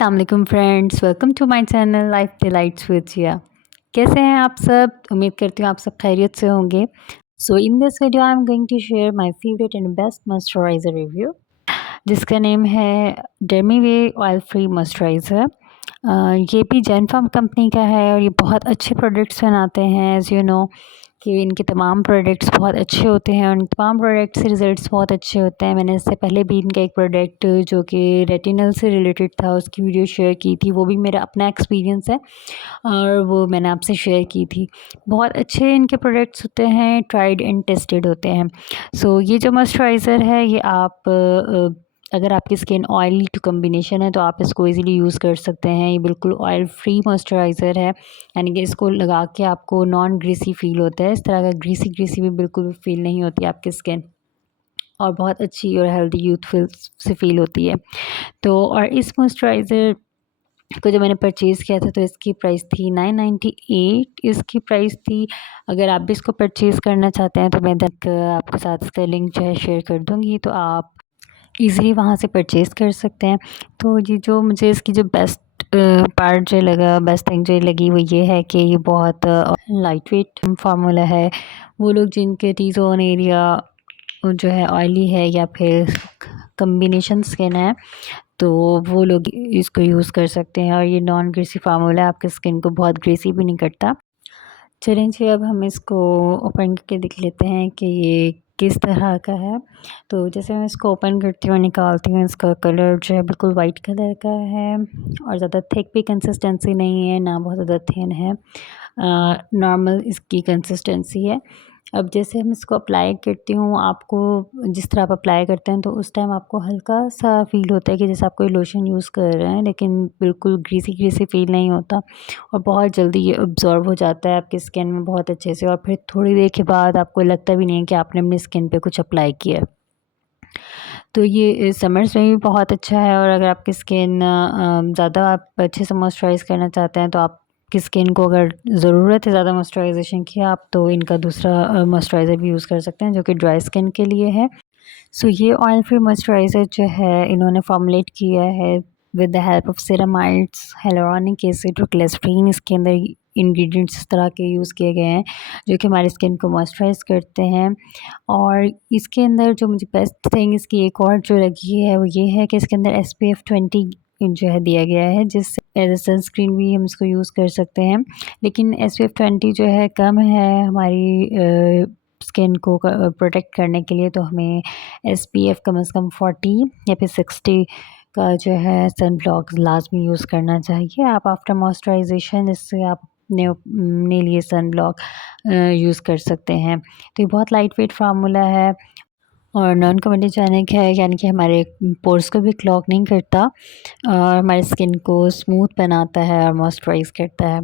अस्सलाम वालेकुम friends, welcome to my channel life delights with Jiya. कैसे हैं आप सब? उम्मीद करती हूँ आप सब खैरियत से होंगे। So in this video I am going to share my favourite and best moisturiser review, जिसका नेम है डेमीवे ऑयल फ्री मॉइस्चराइज़र। ये भी जेनफार्म कंपनी का है और ये बहुत अच्छे प्रोडक्ट्स बनाते हैं। एज़ यू नो कि इनके तमाम प्रोडक्ट्स बहुत अच्छे होते हैं और इन तमाम प्रोडक्ट से रिज़ल्ट्स बहुत अच्छे होते हैं। मैंने इससे पहले भी इनका एक प्रोडक्ट जो कि रेटिनल से रिलेटेड था, उसकी वीडियो शेयर की थी। वो भी मेरा अपना एक्सपीरियंस है और वो मैंने आपसे शेयर की थी। बहुत अच्छे इनके प्रोडक्ट्स होते हैं, ट्राइड एंड टेस्टेड होते हैं। सो ये जो मॉइस्चराइज़र है ये आप अगर आपकी स्किन ऑयली टू कम्बिनेशन है तो आप इसको इजीली यूज़ कर सकते हैं। ये बिल्कुल ऑयल फ्री मॉइस्चराइज़र है, यानी कि इसको लगा के आपको नॉन ग्रीसी फ़ील होता है। इस तरह का ग्रीसी ग्रीसी भी बिल्कुल भी फ़ील नहीं होती आपकी स्किन, और बहुत अच्छी और हेल्दी यूथफुल से फ़ील होती है। तो और इस मॉइस्चराइज़र को जब मैंने परचेज़ किया था तो इसकी प्राइस थी 998 इसकी प्राइस थी। अगर आप भी इसको परचेज़ करना चाहते हैं तो मैं तक आपके साथ इसका लिंक जो है शेयर कर दूँगी, तो आप ईज़िली वहाँ से परचेज़ कर सकते हैं। तो ये जो मुझे इसकी जो बेस्ट पार्ट जो लगा, बेस्ट थिंग जो लगी वो ये है कि ये बहुत लाइट वेट फार्मूला है। वो लोग जिनके टी ज़ोन एरिया जो है ऑयली है या फिर कम्बिनेशन स्किन है, तो वो लोग इसको यूज़ कर सकते हैं। और ये नॉन ग्रीसी फार्मूला आपकी स्किन को बहुत ग्रीसी भी नहीं करता। चलें जी, अब हम इसको ओपन करके देख लेते हैं कि ये किस तरह का है। तो जैसे मैं इसको ओपन करती हूँ, निकालती हूँ, इसका कलर जो है बिल्कुल वाइट कलर का है और ज़्यादा थिक भी कंसिस्टेंसी नहीं है, ना बहुत ज़्यादा थिन है। नॉर्मल इसकी कंसिस्टेंसी है। अब जैसे हम इसको अप्लाई करती हूँ, आपको जिस तरह आप अप्लाई करते हैं तो उस टाइम आपको हल्का सा फ़ील होता है कि जैसे आप कोई लोशन यूज़ कर रहे हैं, लेकिन बिल्कुल ग्रीसी ग्रीसी फ़ील नहीं होता और बहुत जल्दी ये अब्ज़ॉर्ब हो जाता है आपकी स्किन में बहुत अच्छे से, और फिर थोड़ी देर के बाद आपको लगता भी नहीं है कि आपने अपनी स्किन पे कुछ अप्लाई किया है। तो ये समर्स में भी बहुत अच्छा है, और अगर आपकी स्किन ज़्यादा आप अच्छे से मॉइस्चराइज़ करना चाहते हैं तो आपकी स्किन को अगर ज़रूरत है ज़्यादा मॉइस्चराइज़ेशन की, आप तो इनका दूसरा मॉइस्चराइज़र भी यूज़ कर सकते हैं जो कि ड्राई स्किन के लिए है। सो ये ऑयल फ्री मॉइस्चराइज़र जो है इन्होंने फॉर्मुलेट किया है with the help of ceramides, hyaluronic acid और ग्लिसरीन। इसके अंदर इंग्रेडिएंट्स इस तरह के यूज़ किए गए हैं जो कि हमारी स्किन को मॉइस्चराइज़ करते हैं। और इसके अंदर जो मुझे बेस्ट थिंग इसकी एक और जो लगी है वो ये है कि इसके अंदर SPF 20 जो है दिया गया है, जिससे एज ए सनस्क्रीन भी हम इसको यूज़ कर सकते हैं। लेकिन SPF 20 जो है कम है हमारी स्किन को प्रोटेक्ट करने के लिए, तो हमें SPF कम से कम 40 या फिर 60 का जो है सन ब्लॉक लाजमी यूज़ करना चाहिए। आप आफ्टर मॉइस्चराइज़ेशन इससे आप अपने लिए सन ब्लॉक यूज़ कर सकते हैं। तो ये बहुत लाइट वेट फार्मूला है और नॉन कमेडोजेनिक है, यानी कि हमारे पोर्स को भी क्लॉग नहीं करता और हमारी स्किन को स्मूथ बनाता है और मॉइस्चराइज़ करता है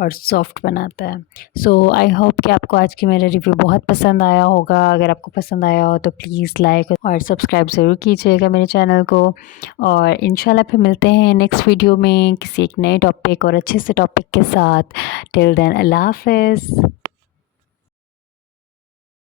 और सॉफ्ट बनाता है। सो आई होप कि आपको आज की मेरा रिव्यू बहुत पसंद आया होगा। अगर आपको पसंद आया हो तो प्लीज़ लाइक और सब्सक्राइब ज़रूर कीजिएगा मेरे चैनल को, और इंशाल्लाह फिर मिलते हैं नेक्स्ट वीडियो में किसी एक नए टॉपिक और अच्छे से टॉपिक के साथ। टिल देन अल्लाह हाफ़िज़।